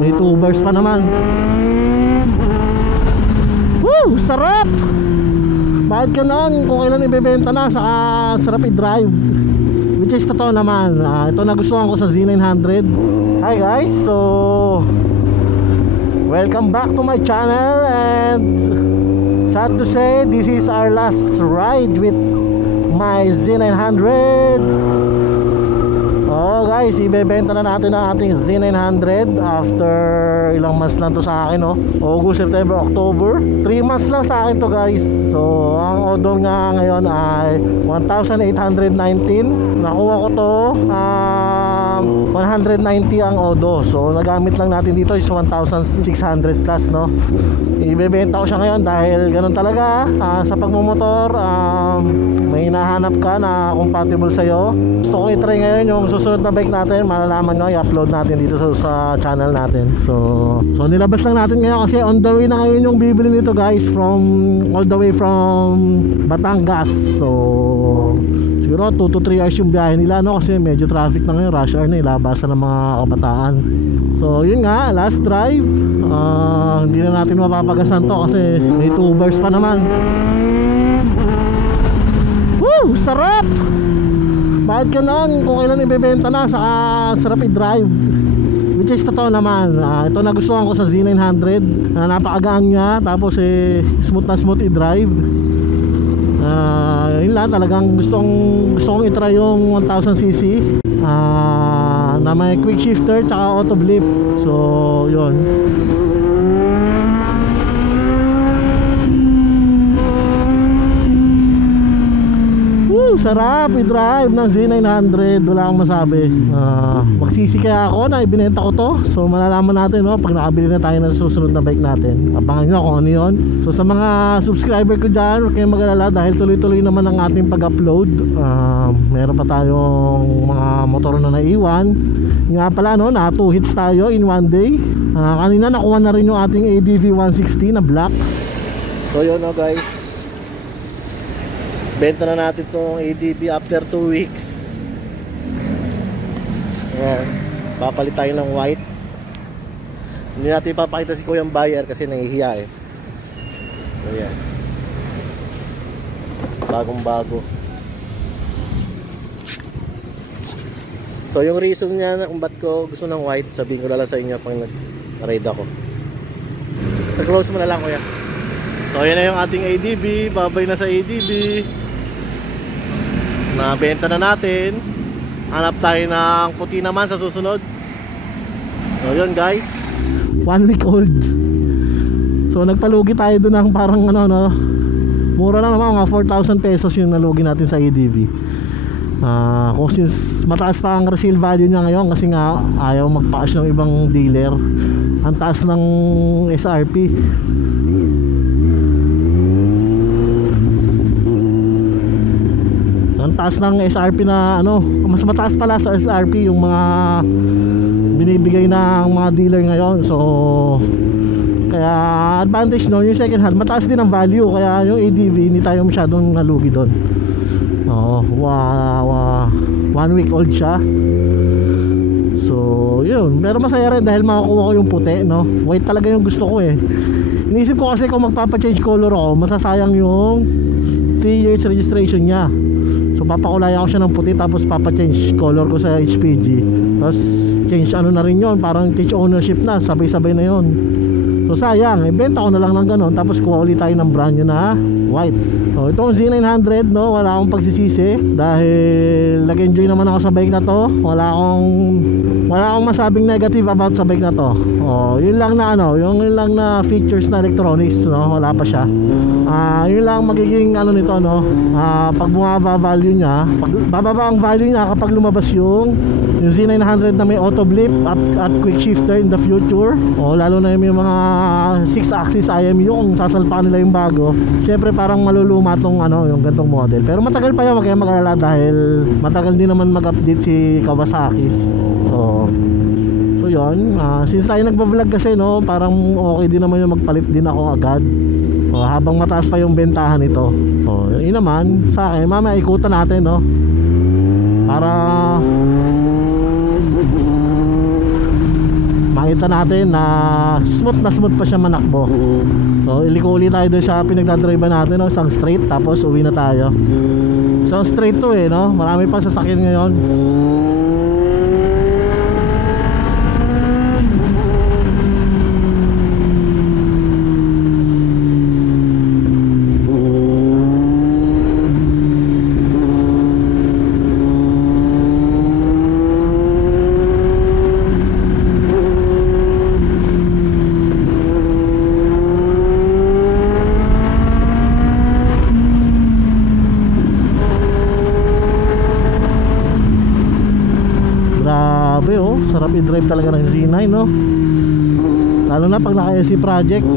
May tubers pa naman. Woo! Sarap! Bakit ka noon kung kailan ibebenta na, saka sarap i-drive. Which is totoo naman. Ito nagustuhan ko sa Z900. Hi guys, so welcome back to my channel. And sad to say, this is our last ride with my Z900. Oh guys, ibebenta na natin ang ating Z900 after ilang months lang to sa akin, no? August, September, October, 3 months lang sa akin to guys. So ang odo nga ngayon ay 1,819. Nakuha ko to 190 ang odo. So nagamit lang natin dito is 1,600 plus, no? Ibebenta ko siya ngayon dahil ganun talaga. Sa pagmumotor, may hinahanap ka na compatible sa'yo. Gusto ko i-try ngayon yung susunod na bike natin. Malalaman nyo, i-upload natin dito sa channel natin. So nilabas lang natin ngayon kasi on the way na ngayon yung bibili nito guys, all the way from Batangas. So siguro 2 to 3 hours yung biyahe nila, no? Kasi medyo traffic na ngayon, rush hour na, ilabasan ng mga kabataan. So yun nga, last drive. Hindi na natin mapapagasan to kasi may tubers pa naman. Woo! Sarap! Bakit ka noon kung kailan ibebenta na, saka sarap i-drive. Which is totoo naman. Ito nagustuhan ko sa Z900, napakagaan niya. Tapos smooth na smooth i-drive. Yun lang, talagang gusto kong i-try yung 1000cc na may quick shifter tsaka auto blip. So yun. Sarap i-drive ng Z900. Wala akong masabi. Magsisi kaya ako na ibinenta ko to. So malalaman natin, no, pag nakabili na tayo ng susunod na bike natin. Abangan nyo kung ano yun. So sa mga subscriber ko dyan, huwag kayong mag-alala dahil tuloy-tuloy naman ang ating pag-upload. Meron pa tayong mga motor na naiwan. Nga pala, no, na 2 hits tayo in one day. Kanina nakuha na rin yung ating ADV 160 na black. So yun, no guys, benta na natin itong ADV after 2 weeks. Papalit tayo ng white. Hindi natin ipapakita si Kuyang buyer kasi nangihiya eh. Ayan, bagong bago. So yung reason niya na kung ba't ko gusto ng white, sabihin ko na lang sa inyo pag nag-ride ako. Sa close mo na lang, kuya. So yan na yung ating ADV. Babay na sa ADV. Nabenta na natin. Hanap tayo ng puti naman sa susunod. So yun guys, 1 week old. So nagpalugi tayo doon ng parang ano, no, mura lang naman, mga 4,000 pesos yung nalugi natin sa ADV. Kung since mataas pa ang resale value niya ngayon kasi nga ayaw magpa-cash ng ibang dealer, ang taas ng SRP. Ang taas ng SRP na ano, mas mataas pala sa SRP yung mga binibigay ng mga dealer ngayon. So kaya advantage no, yung second hand mataas din ang value, kaya yung ADV hindi tayo masyadong nalugi doon. 1 week old siya. So yun, pero masaya rin dahil makakuha ko yung puti, no. White talaga yung gusto ko eh. Iniisip ko kasi kung magpapa-change color ako, masasayang yung 3 years registration niya. So papakulay ako siya ng puti tapos papa-change color ko sa HPG. Tapos change ano na rin yun, parang change ownership na, sabay-sabay na yun. So sayang, ibenta ko na lang ng ganun. Tapos kuha ulit tayo ng brand new na white. So itong Z900, no, wala akong pagsisisi dahil nag-enjoy naman ako sa bike na to. Wala akong masabing negative about sa bike na to. Yun lang na ano, yun lang na features na electronics, no, wala pa siya. Yun lang magiging ano nito, no, pag bumaba value niya, bababa ang value niya kapag lumabas yung Z900 na may auto blip at quick shifter in the future. Lalo na yung mga 6-axis IMU, kung sasalpakan nila yung bago, syempre parang maluluma tong ano, yung gantong model. Pero matagal pa yan, wag kayong mag-alala dahil matagal din naman mag-update si Kawasaki. So yun, since tayo nagpa-vlog kasi, no, parang okay din naman yung magpalit din ako agad habang mataas pa yung bentahan nito. Yun naman sa akin, mamaya ikutan natin, no, para makita natin na smooth pa siya manakbo. So iliko ulit tayo doon sa pinagdadrivean natin, no? Isang straight, tapos uwi na tayo. So straight to eh, no? Marami pang sasakyan ngayon. Grabe oh, sarap i-drive talaga ng Z9, no? Lalo na pag naka-SC project.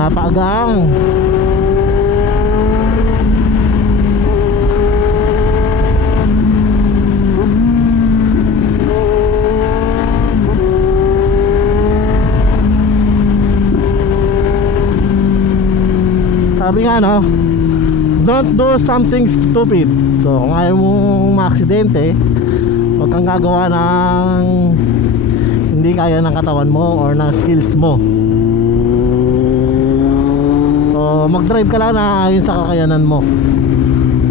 Napakagang. Sabi nga, no, don't do something stupid. So kung ayaw mong maaksidente, huwag kang gagawa ng hindi kaya ng katawan mo or ng skills mo. So mag-drive ka lang na ayon sa kakayanan mo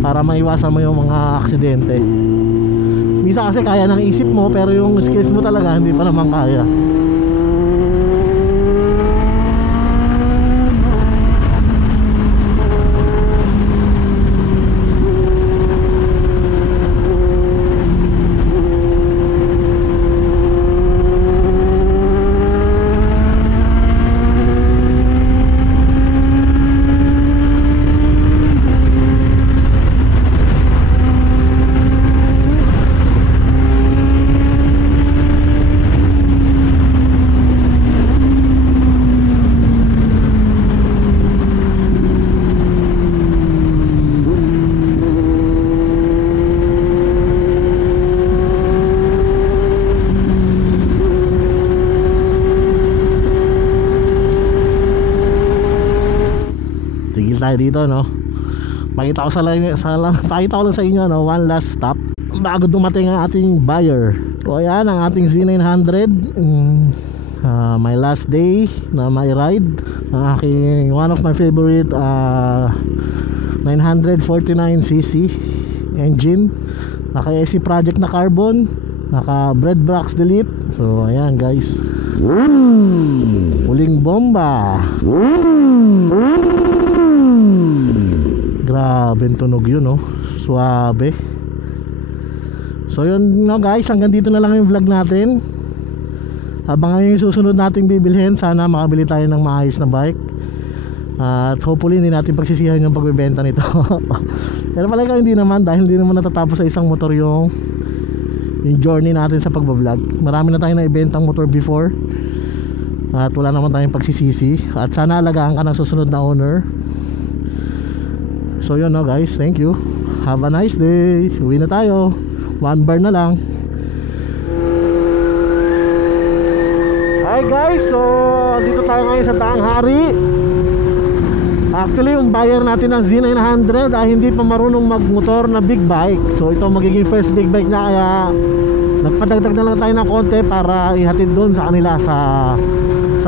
para maiwasan mo yung mga aksidente. Minsan kasi kaya ng isip mo, pero yung skills mo talaga hindi pa naman kaya. Tayo dito, no. Pakita ko pakita ko lang sa inyo, no, one last stop bago dumating ang ating buyer. So ayan ang ating Z900. My last day na my ride, ang aking one of my favorite 949cc engine, naka SC project na carbon, naka bread box delete. So ayan guys, huling bomba. Grabe ang tunog yun, no? Suabe. So yun, no guys, hanggang dito na lang yung vlog natin. Abangan yung susunod nating bibilhin. Sana makabili tayo ng maayos na bike. At hopefully hindi natin pagsisihan yung pagbebenta nito. Pero palagi hindi naman, dahil hindi naman natatapos sa isang motor yung journey natin sa pagbablog. Marami na tayong naibentang motor before, at wala naman tayong pagsisisi. At sana alagaan ka ng susunod na owner. So yun, no guys, thank you. Have a nice day. Uwi na tayo. 1 bar na lang. Hi guys, so dito tayo ngayon sa Daang Hari. Actually yung buyer natin ng Z900 ay hindi pa marunong magmotor na big bike. So ito magiging first big bike niya, kaya nagpadagdag na lang tayo ng konti para ihatid doon sa kanila sa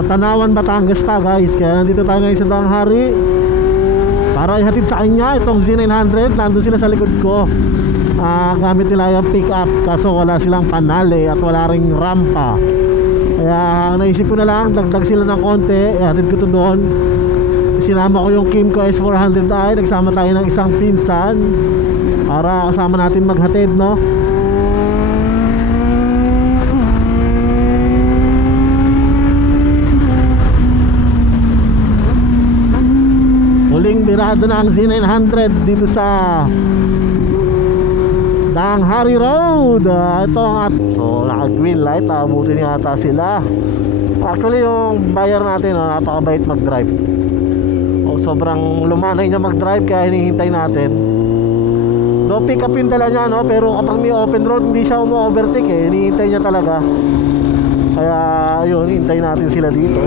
Tanawan, Batangas pa guys. Kaya nandito tayo ngayon sa Daang Hari para ihatid sa kanya itong Z900. Nandun sila sa likod ko. Gamit nila yung pick up, kaso wala silang panali at wala ring rampa. Kaya naisip ko na lang, dagdag sila ng konti, ihatid ko to doon. Sinama ko yung Kymco S400i. Nagsama tayo ng isang pinsan para kasama natin maghatid, no. Huling pirado na ang Z900 dito sa Danghari Road. Ito ang so naka green light, abutin yata sila. Actually yung buyer natin napakabait mag-drive. Sobrang lumanay niya mag-drive kaya hinihintay natin. No pick up yung dala niya pero kapag may open road hindi siya umu-overtake hinihintay niya talaga. Kaya yun, hintay natin sila dito.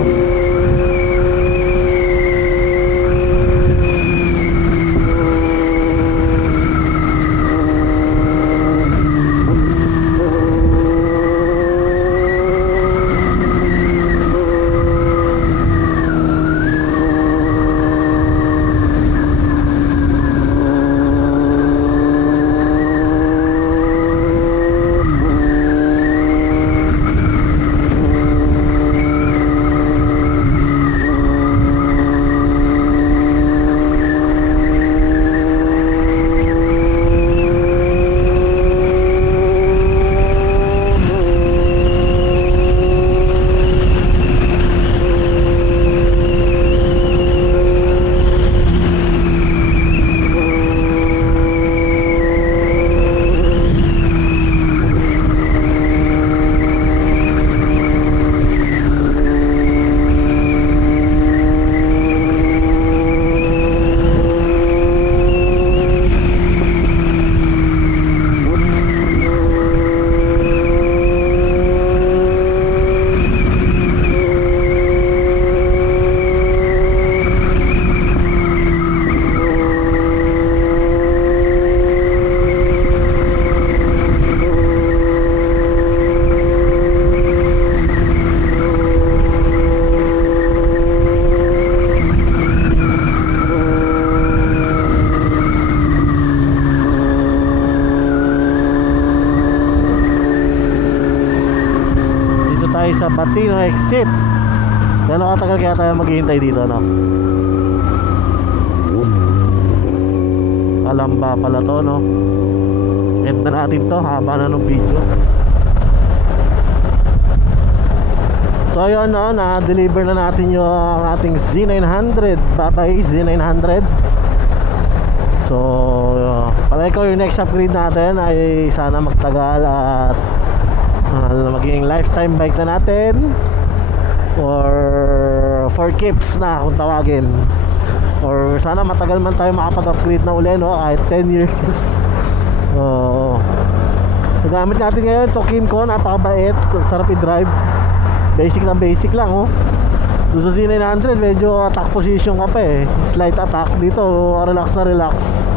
Sa Batino exit. Gano'ng katagal kaya tayo maghihintay dito Kalamba pala to end na natin to, haba na nung video. So ayun na-deliver na natin yung ating Z900. Bye-bye Z900. So palagi ko yung next upgrade natin ay sana magtagal at magiging lifetime bike na natin or for keeps na kung tawagin, or sana matagal man tayo makapag-upgrade na uli kahit 10 years. So gamit natin ngayon ito Kymco, napakabait, sarap i-drive, basic na basic lang doon sa Z900 medyo attack position ka pa slight attack, dito relax na relax.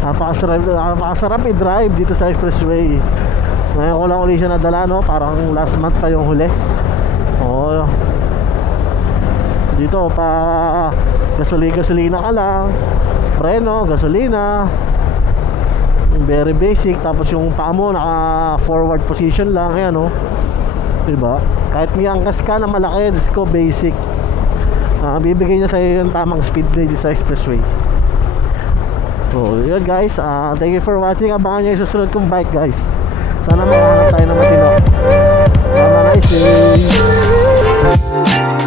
Napakasarap i-drive dito sa expressway. Ngayon ko lang ulit siya nadala parang last month pa yung huli. Dito pa gasolina ka lang, preno, gasolina, very basic. Tapos yung paa mo naka forward position lang diba? Kahit may angkas ka na malaki, disco basic, bibigay niya sa'yo yung tamang speed dito sa expressway. So yun guys, thank you for watching. Abangan nyo yung susunod kong bike guys. Sana makahanap tayo ng matino. Have a nice day.